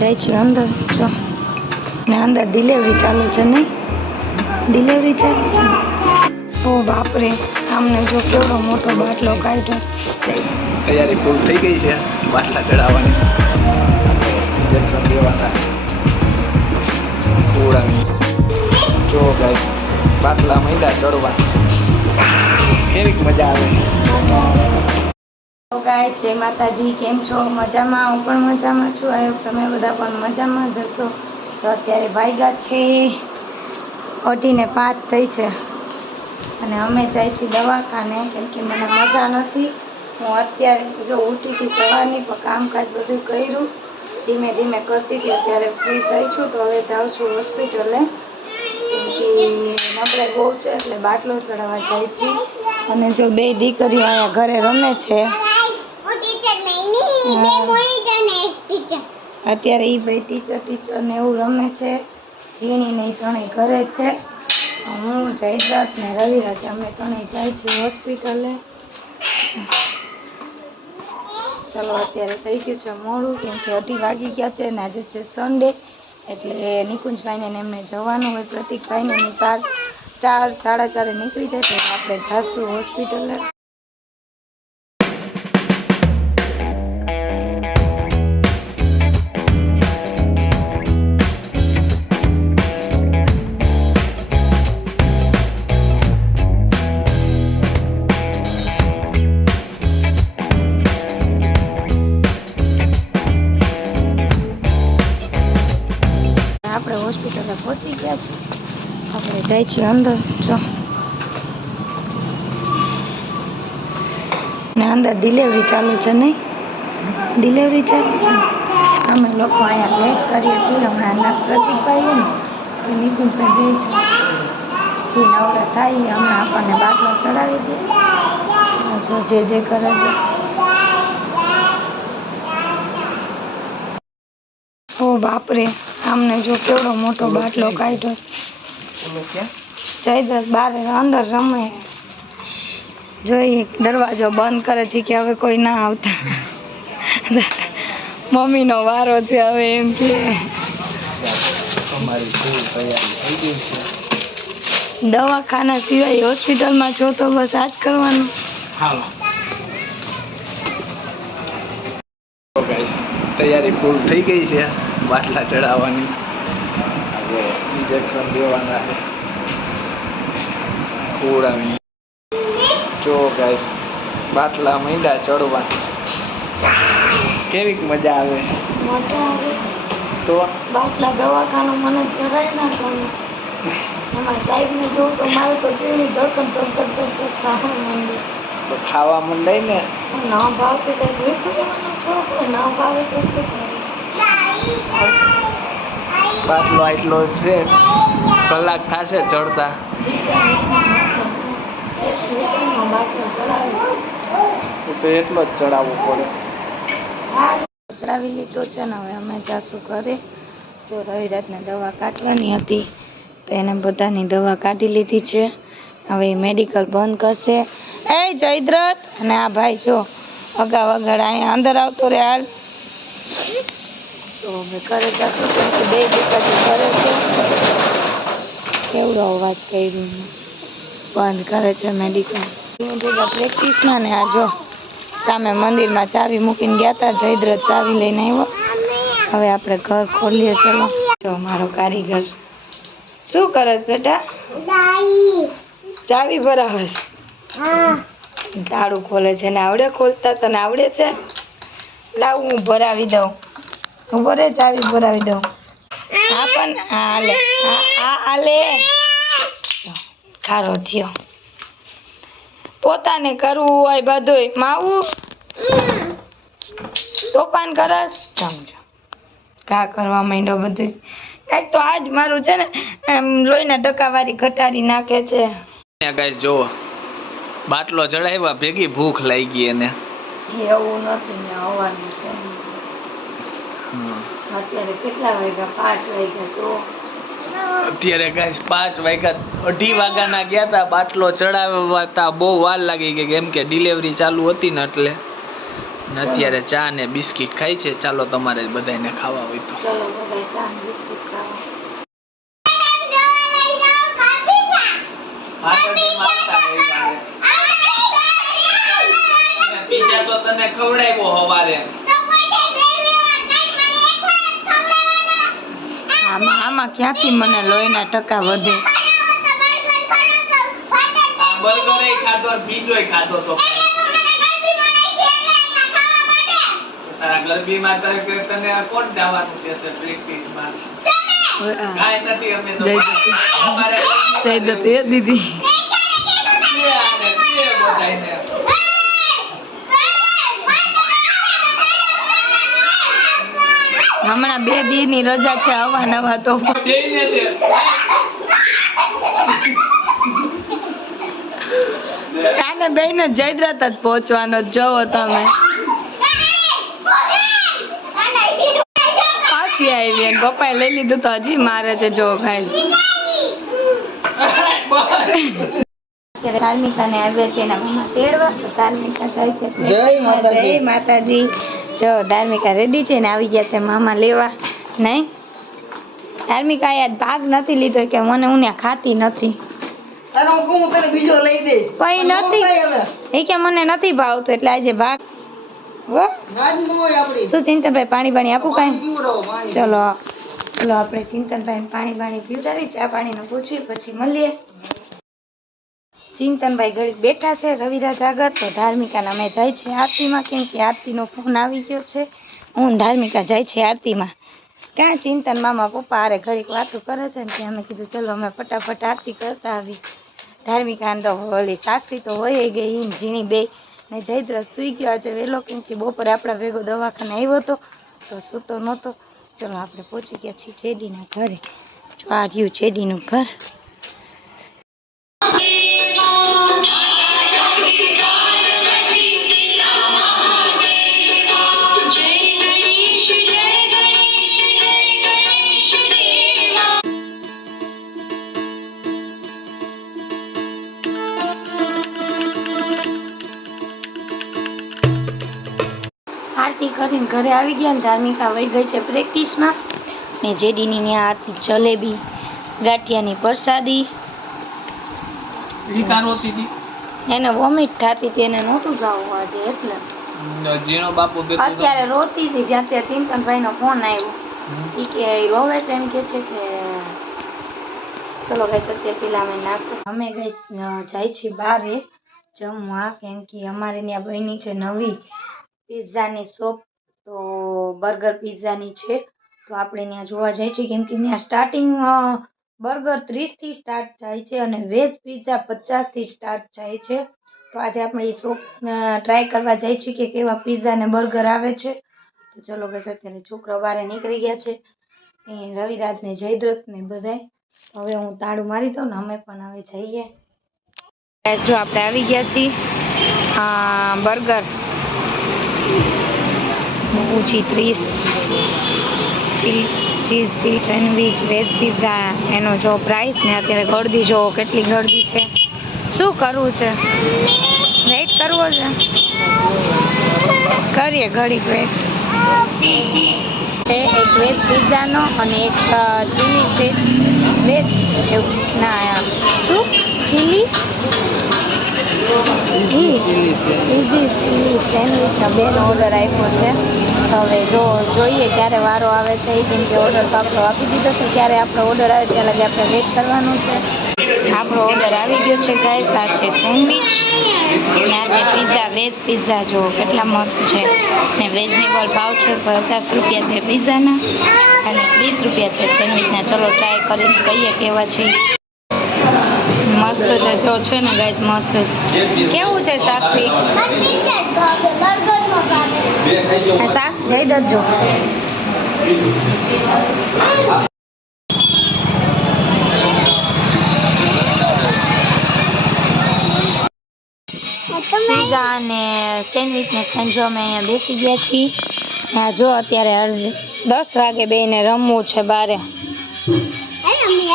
જાય છે અંદર જો. ને અંદર ડિલિવરી ચાલુ છે નહીં? ડિલિવરી ચાલુ છે? ઓ બાપરે, આમને જો કેવડો મોટો બાટલો કાઢ્યો. તૈયારી ફૂલ થઈ ગઈ છે, બાટલા ચડાવવાની. ઇન્જેક્શન દેવાના. પૂળાની જો ગાઈસ બાટલા મૈદા ચડવા. કેવીક મજા આવે. ગાઈસ જય માતાજી, કેમ છો? મજામાં? હું પણ મજામાં છું. આવ્યો તમે બધા પણ મજામાં જશો તો અત્યારે વાગ્યા છે. અઢીને પાંચ થઈ છે. અને અમે જાય છીએ દવાખાને, કેમ કે મને મજા નથી. હું અત્યારે જો ઉઠી હતી સવારની, પણ કામકાજ બધું કર્યું. ધીમે ધીમે કરતી હતી, અત્યારે ફ્રી થઈ છું. તો હવે જાઉં છું હોસ્પિટલે નબળે બહુ છે, એટલે બાટલો ચડાવવા જાય છે અને જો બે દીકરીઓ અહીંયા ઘરે રમે છે અત્યારે એ ભાઈ ટીચર ટીચર ને એવું રમે છે. ઝીણી ને ત્રણેય ઘરે છે. હું જયદ્રથ ને રવિરાજ અમે ત્રણેય જાય છીએ હોસ્પિટલે ચલો અત્યારે થઈ ગયું છે મોડું કેમ કે અઢી વાગી ગયા છે ને આજે છે સન્ડે એટલે નિકુંજભાઈને ને એમને જવાનું હોય પ્રતિકભાઈને ચાર ચાર સાડા ચારે નીકળી જાય તો આપણે જાશું હોસ્પિટલે જાય છીએ અંદર જો ને અંદર ડિલિવરી ચાલુ છે નહીં ડિલિવરી ચાલુ છે અમે લોકો અહીંયા લેટ કરીએ છીએ હમણાં પ્રતિકભાઈ ને એ નિકુંજભાઈ જાય છે જે નવરા થાય હમણાં આપણને બાટલો ચડાવી દે જો જે જે કરે છે ઓ બાપરે આમને જો કેવડો મોટો બાટલો કાઢ્યો ઓલું ક્યાં જયદ્રથ બાર અંદર રમે. જોઈએ દરવાજો બંધ કરે છે કે હવે કોઈ ના આવતા. મમ્મીનો વારો છે હવે એમ કે. દવાખાના સિવાય હોસ્પિટલમાં છો તો બસ આ જ કરવાનું તૈયારી ફૂલ થઈ ગઈ છે. બાટલા ચડાવવાની. ઇન્જેક્શન દેવાના છે પૂળાની જો ગાઈસ બાટલા મીંડા ચડવા કેવીક મજા આવે? મજા આવે. તો બાટલા દવાખાનું મને જરાય ના? ગમે એમાં સાહેબને જોઉં તો મારે તો કેવી ધડકન ધડકન ધડકન થવા માંડે. તો ખાવા મંડાય ને ન ભાવતી કંઈક વિખરવાનો શોખ હોય. ન ભાવે તો શું બાટલો આટલો છે. કલાક થશે ચડતા. તો એટલો જ ચડાવવો પડે. ચડાવી લીધો છે ને હવે અમે જાશું ઘરે. જો રવિ રાતને દવા કાઢવાની હતી, તો એને બધાની દવા કાઢી લીધી છે. હવે મેડિકલ બંધ કરશે. એ જયદ્રથ અને આ ભાઈ જો અગા વગર અહીંયા અંદર આવતો રે હાલ. તો અમે ઘરે જાશું કેમ કે બે દીકરી કરે છે કેવડો અવાજ કર્યો બંધ કરે છે મેડિકલ. પ્રેક્ટિસમાં ને આ જો સામે મંદિરમાં ચાવી મૂકીને ગયા હતા જયદ્રથ ચાવી લઈને આવ્યો. હવે આપણે ઘર ખોલીએ ચલો. જો મારો કારીગર. શું કરસ બેટા? ચાવી ભરાવસ તાળું ખોલે છે ને આવડે ખોલતા તને આવડે છે? લાવ હું ભરાવી દઉં. ઊભો રે ચાવી ભરાવી દઉં. હા પણ હા લે હા ખારો થયો. પોતાને કરવું હોય બધુંય. માવું? તોફાન કરસ? સમજો કા કરવા માંડ્યો બધું કાંઈક તો આજ મારું છે ને એમ લોહીના ટકાવારી ઘટાડી નાખે છે. ગાઈસ જુઓ. બાટલો ચડાવ્યા ભેગી ભૂખ લાગી ગઈ એને. એવું નથી ને આવવાનું છે. અત્યારે કેટલા વાગ્યા? પાંચ વાગ્યા જો અત્યારે ગાઈસ પાંચ વાગ્યા અઢી વાગ્યાના ગયા હતા બાટલો ચડાવતા બહુ વાર લાગી ગઈ કેમ કે ડિલિવરી ચાલુ હતી ને એટલે. ને અત્યારે ચા ને બિસ્કિટ ખાય છે ચાલો તમારે બધાને ખાવા હોય તો. ચાલો બધા ચા ને બિસ્કિટ ખાવા. પીઝા તો તને ખવડાવ્યો હવારે. આમાં આમાં ક્યાંથી મને લોહીના ટકા વધે? બર્ગર ખાધો તો. તારા ગરબીમાં તને તને કોણ જવાનું છે પ્રેક્ટિસમાં? કાંઈ નથી અમે તો અમારે દીદી? હમણાં બે દી ની રજા છે અવાનવા તો કાને બેન જયદ્રથ જ પહોંચવાનો જોવો તમે. પાછી આવી પપ્પાએ લઈ લીધું તો હજી મારે છે જો ભાઈ. અત્યારે ધાર્મિકાને આવ્યા છે એના મમ્મા તેડવા ધાર્મિકા જાય છે. જય માતાજી. જય માતાજી. જો ધાર્મિકા રેડી છે ને આવી ગયા છે મામા લેવા. નહીં? ધાર્મિકા યાદ ભાગ નથી લીધો કે મને હું ખાતી નથી. પણ નથી. એ કે મને નથી ભાવતું એટલે આજે ભાગ. શું ચિંતનભાઈ પાણી પાણી આપું કાંઈ. ચલો ચલો આપણે ચિંતનભાઈ પાણી પાણી પીવડાવી ચા પાણીનું પૂછીએ પછી મળીએ. ચિંતનભાઈ ઘડીક બેઠા છે, રવિરાજ આગળ તો ધાર્મિકાને અમે જાય છે આરતીમાં, કેમ કે આરતીનો ફોન આવી ગયો છે. હું ધાર્મિકા જાય છે આરતીમાં. ક્યાં ચિંતન મામા પપ્પા હારે ઘડીક વાતો કરે છે ને ત્યાં અમે કીધું, ચલો, અમે ફટાફટ આરતી કરતા આવી ધાર્મિકા તો ઓલી સાક્ષી તો હોય ગઈ ઝીણી બે ને જયદ્ર સુઈ ગયો આજે વહેલો, કેમ કે બપોરે આપણા ભેગો દવાખાને આવ્યો હતો, તો સૂતો નહોતો. ચલો, આપણે પહોંચી ગયા છીએ છેડીના ઘરે. જો આ રહ્યું ચેડીનું ઘર. આરતી કરીને ઘરે આવી ગયા ને ધાર્મિકા વહી ગઈ છે પ્રેક્ટિસમાં ને જેડીની ત્યાં આરતી જલેબી ગાંઠિયાની પ્રસાદી? એને વોમિટ થતી હતી એને નહોતું જવું આજે એટલે ન. અત્યારે રોતી હતી જ્યાં ત્યાં ચિંતનભાઈનો ફોન આવ્યો. ઈ કે રોવે છે એમ કે છે કે ચલો ગઈ સત્ય પેલા અમે નાસ્તો અમે ગઈ જાય છીએ બારે જમવા કેમ કે અમારે ત્યાં બની છે નવી પિઝાની શોપ, તો બર્ગર પિઝાની છે. તો આપણે ત્યાં જોવા જાય છે, કેમ કે ત્યાં સ્ટાર્ટિંગ બર્ગર ત્રીસથી સ્ટાર્ટ થાય છે અને વેજ પિઝા પચાસથી સ્ટાર્ટ થાય છે. તો આજે આપણે એ શોપ ટ્રાય કરવા જાય છીએ કે કેવા પિઝા ને બર્ગર આવે છે. તો ચલો બસ અત્યારે છોકરો બારે નીકળી ગયા છે. એ જયદ્રથ ને બધાય. હવે હું તાળું મારી દઉં ને અમે પણ હવે જઈએ. જો આપણે આવી ગયા છીએ બર્ગર ઊંચી ત્રીસ cheese cheese sandwich veg pizza એનો જો પ્રાઇસ ને અત્યારે ગળદી જો કેટલી ગળદી છે. શું કરવું છે? વેઇટ કરવો છે? કરીએ ઘડીક વેઇટ એક વેજ પિઝાનો અને એક ચીલી વેજ વેજ ના શું? ચીલી ચીઝી ચીલી સેન્ડવિચનો બેનો ઓર્ડર આપ્યો છે હવે જો જોઈએ ક્યારે વારો આવે છે કેમ કે ઓર્ડર તો આપણો આપી દીધો છે ક્યારે આપણો ઓર્ડર આવે ત્યાં લગી આપણે વેઇટ કરવાનું છે આપણો ઓર્ડર આવી ગયો છે ગાઈસ આ છે સેન્ડવિચ અને આ છે પીઝા વેજ પીઝા જો કેટલા મસ્ત છે ને વેજનેબલ ભાવ છે પચાસ રૂપિયા છે પીઝાના અને વીસ રૂપિયા છે સેન્ડવિચના ચલો ટ્રાય કરીને કહીએ કેવા છે મસ્ત છે, જો છે ને ગાઈસ મસ્ત. કેવું છે, સાક્ષી? સાક્ષ જઈ દજો પીઝા અને સેન્ડવિચ ને ખાઈને જો અમે બેસી ગયા છીએ. જો અત્યારે દસ વાગે બેને રમવું છે બારે.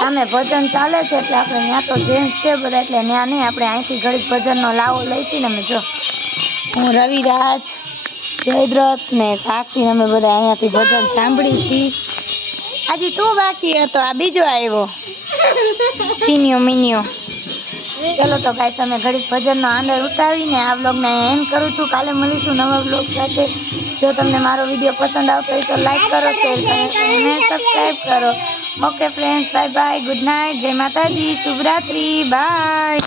સામે ભજન ચાલે છે એટલે આપણે ત્યાં તો જેન્ટ્સ છે બધા એટલે ત્યાં નહીં આપણે અહીંથી ઘડીક ભજનનો લાવો લઈશું ને અમે જો. હું રવિરાજ જયદ્રથ ને સાક્ષી અમે બધા અહીંયાથી ભજન સાંભળી હતી આજે તું બાકી હતો આ બીજો આવ્યો. ચીનિયો મિનિયો. ચલો તો ગાઈસ તમે ઘડીક ભજનનો આનંદ ઉઠાવીને આ બ્લોગને એન્ડ કરું છું. કાલે મળીશું નવા બ્લોગ સાથે. જો તમને મારો વીડિયો પસંદ આવતો હોય તો લાઈક કરો શેર કરો અને સબસ્ક્રાઈબ કરો. Okay friends bye bye good night Jai Mataji. શુભરાત્રી. By